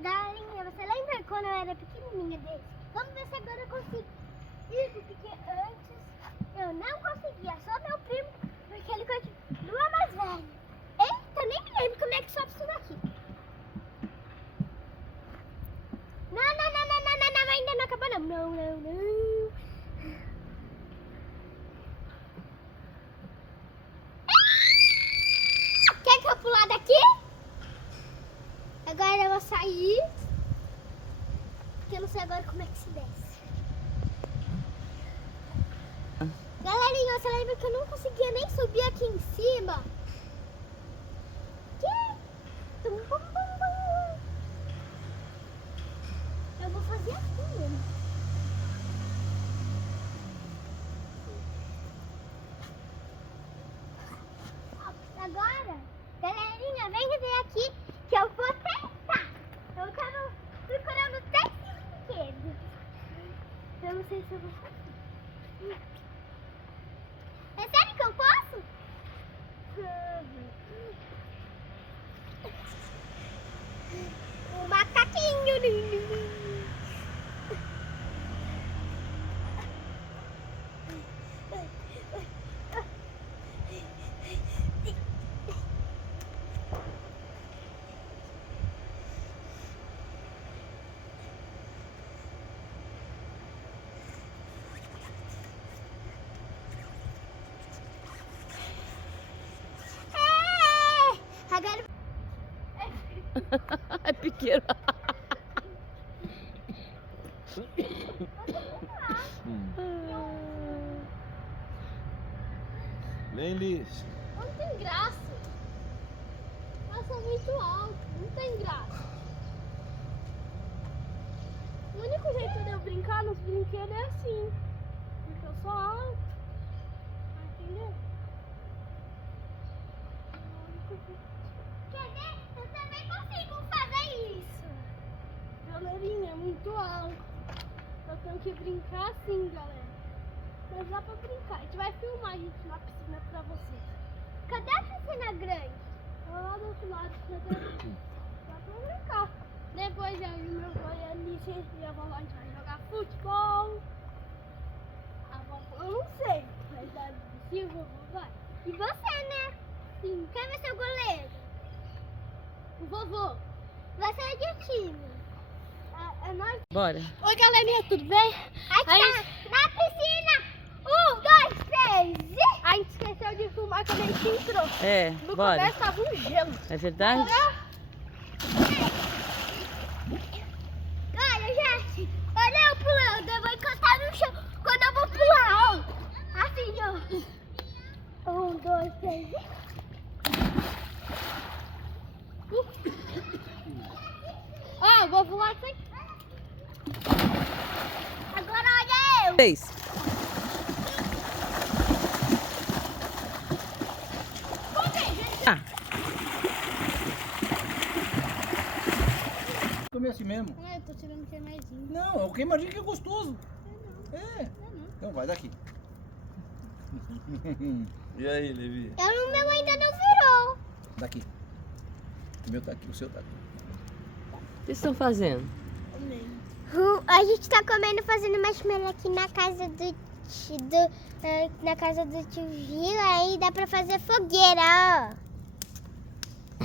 Galerinha, você lembra quando eu era pequenininha desse? Vamos ver se agora eu consigo. Isso, porque antes eu não conseguia, só meu primo, porque ele continua mais velho. Eita, nem me lembro como é que sobe isso daqui. Não, ainda não acabou não. Não. Quer que eu pular daqui? Agora eu vou sair. Porque eu não sei agora como é que se desce. Galerinha, você lembra que eu não conseguia nem subir aqui em cima? Tum, bum, bum, bum. Eu vou fazer assim mesmo. Agora, galerinha, vem ver aqui que eu vou testar. Eu tava procurando testes brinquedos. Eu não sei se eu vou fazer. É sério que eu posso? O macaquinho. Agora... É pequeno. Vem, Liz. Não tem graça. Nossa, é muito alto. Não tem graça. O único jeito de eu brincar nos brinquedos é assim. Porque eu sou alto. Entendeu? Quer ver? Eu também consigo fazer isso. Galerinha, é muito alto. Eu tenho que brincar assim, galera. Mas dá pra brincar. A gente vai filmar a gente na piscina pra vocês. Cadê a piscina grande? Lá do outro lado. Dá pra brincar. Depois eu e meu Goianice e a vovó, a gente vai jogar futebol. A vovó, eu não sei. Mas a Sim, o vovô vai. E você, né? Sim. Quem vai ser o goleiro? O vovô. Vai ser de time. É nós. Bora. Oi, galerinha, tudo bem? A gente tá na piscina. 1, 2, 3. A gente esqueceu de filmar quando a gente entrou. É, No bora. começo tava um gelo. É verdade? Olha, gente. Olha eu pulando. Eu vou encostar no chão quando eu vou pular, ó. Assim, ó. 1, 2, 3. Ó, eu vou pular assim. Agora olha eu. 3. Ah, Comer assim mesmo. Ah, eu tô tirando queimadinho. Não, é o queimadinho que é gostoso. É. Então vai daqui. E aí, Levi? O meu ainda não virou. Daqui. O meu tá aqui, o seu tá aqui. o que vocês estão fazendo? A gente tá comendo, fazendo marshmallow aqui na casa na casa do tio Gil. Aí dá pra fazer fogueira, ó.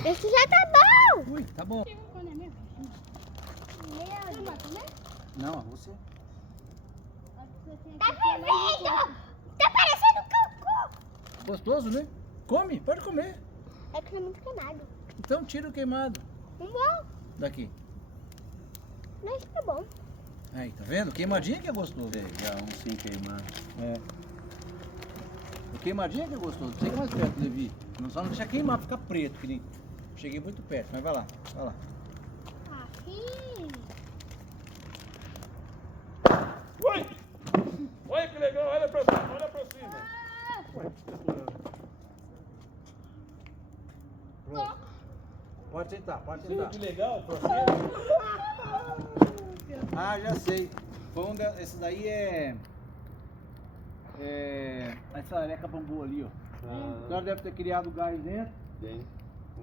Esse já tá bom. Ui, tá bom. Não, você. Tá fervendo. Tá parecendo cocô. Gostoso, né? Come, pode comer. É que tá muito queimado. Então tira o queimado. Não vou. Daqui. Mas tá bom. Aí, tá vendo? Queimadinho que é gostoso. Já um sem queimar. É. O queimadinho que é gostoso. Chega mais perto, Levi. Só não deixa queimar, fica preto. Que nem... Cheguei muito perto, mas vai lá. Vai lá. Aqui. Oi! Olha que legal, olha pra cima, olha pra cima. Pronto. Pode sentar, pode Você viu sentar. que legal, pra cima? Ah, já sei. Esse daí é essa areca bambu ali, ó. A senhora deve ter criado gás dentro. Tem.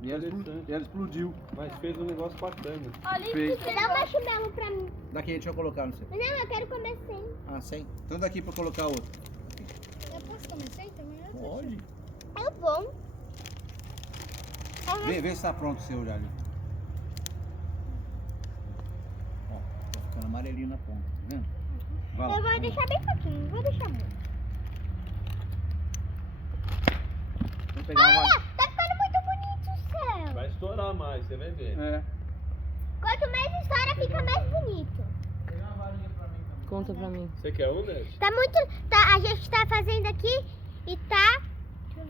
E ela explodiu. Mas fez um negócio bacana. Olha Fez. isso, dá um marshmallow pra mim. Daqui, deixa eu colocar no seu. Não, eu quero comer sem. Ah, 100? Então daqui pra colocar outro. Eu posso comer sem também? Pode. É bom. Vê se tá pronto o seu já ali. Ó, tá ficando amarelinho na ponta, tá vendo? Vai lá, Eu vou vamos deixar lá. bem pouquinho, não vou deixar muito. Vamos pegar uma... Olha, tá ficando muito bonito o céu. Vai estourar mais, você vai ver. É. Quanto mais história, fica mais bonito. Pegar uma varinha pra mim também. Conta pra mim. Você quer um, Nete? Tá muito... a gente tá fazendo aqui e tá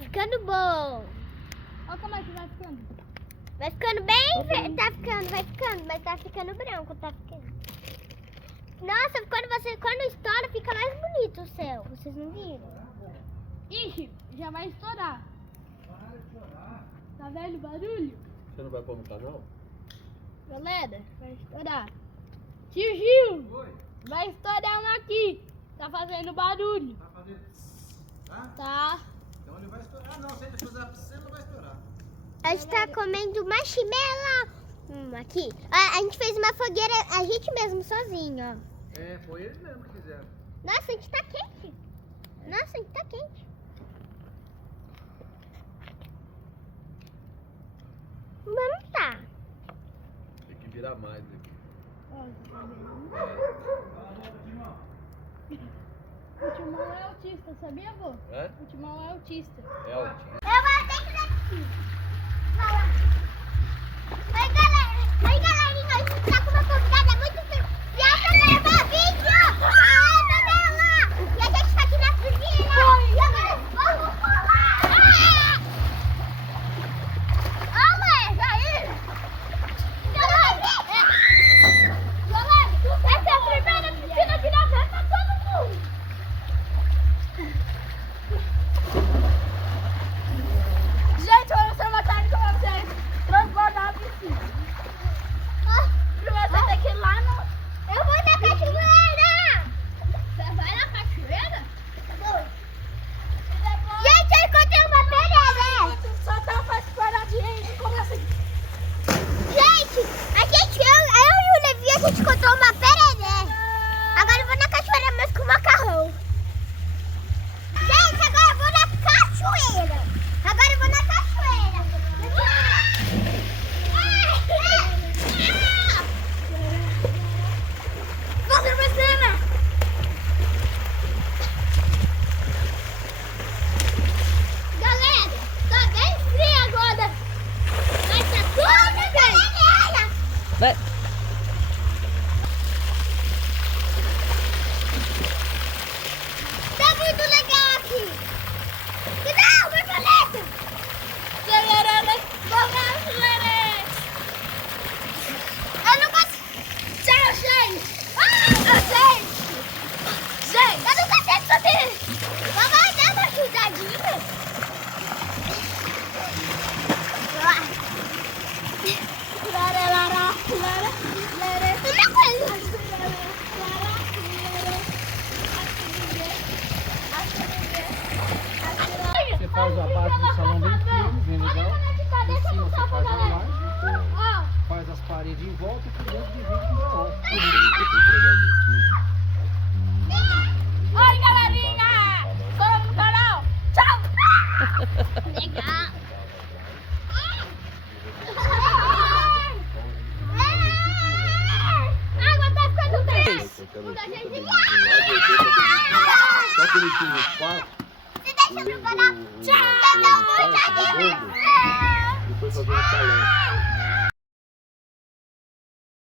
ficando bom. Olha como é que vai ficando. Vai ficando bem... vai ficando, mas tá ficando branco, tá ficando. Nossa, quando estoura, fica mais bonito o céu. Vocês não viram? Ixi, já vai estourar. Tá vendo o barulho? Você não vai pôr no canal? Galera, vai estourar. Tio Gil, Oi, vai estourar um aqui. Tá fazendo barulho. tá fazendo... Tá? Tá. Então ele vai estourar. Não, se ele fazer pra você, não vai estourar. A gente tá comendo marshmallow. Aqui. A gente fez uma fogueira a gente mesmo sozinho, ó. É, foi eles mesmo que fizeram. Nossa, a gente tá quente. Nossa, a gente tá quente. Não tá. Tem que virar mais aqui. O Timão é autista, sabia, vô? É? O Timão é autista. É altinho. Eu vou dentro daqui. Vai lá. Oi, galera. Oi, galerinha. Hoje a gente tá com uma convidada muito especial pra gravar vídeo. Ai, Daniela. E a gente tá aqui na cozinha. E agora vamos pular. Olha, aí. Galera, essa é a primeira piscina de neve pra todo mundo. Gente, eu vou mostrar uma técnica pra vocês transbordar a piscina. Primeiro você tem que ir lá no... Eu vou na cachoeira! Você vai na cachoeira? Vou. Gente, eu encontrei uma pereira! Só tá faz paradinha, como assim? Gente, eu e o Levi, a gente encontrou uma pereira. Agora eu vou na cachoeira, mas com macarrão. Gente, agora eu vou na cachoeira. Agora eu vou na cachoeira. Vamos pra cima. Galera, tá bem frio agora. Mas tá tudo bem. Vai. Tá muito legal aqui. Não, borboleta. Eu não gosto. Tchau, gente. Gente. Eu não gostei de subir. Vamos dar uma ajudadinha. Uma coisa. Você faz a base do salão bem firme, bem legal. Em cima você faz a laje, faz as paredes em volta e por dentro divide com drywall. Oi, galerinha! Inscreva no canal! Tchau! Legal! A água tá ficando bem! Só que ele tinha espaço. Se deixa no canal! Tchau! E foi fazer um salão.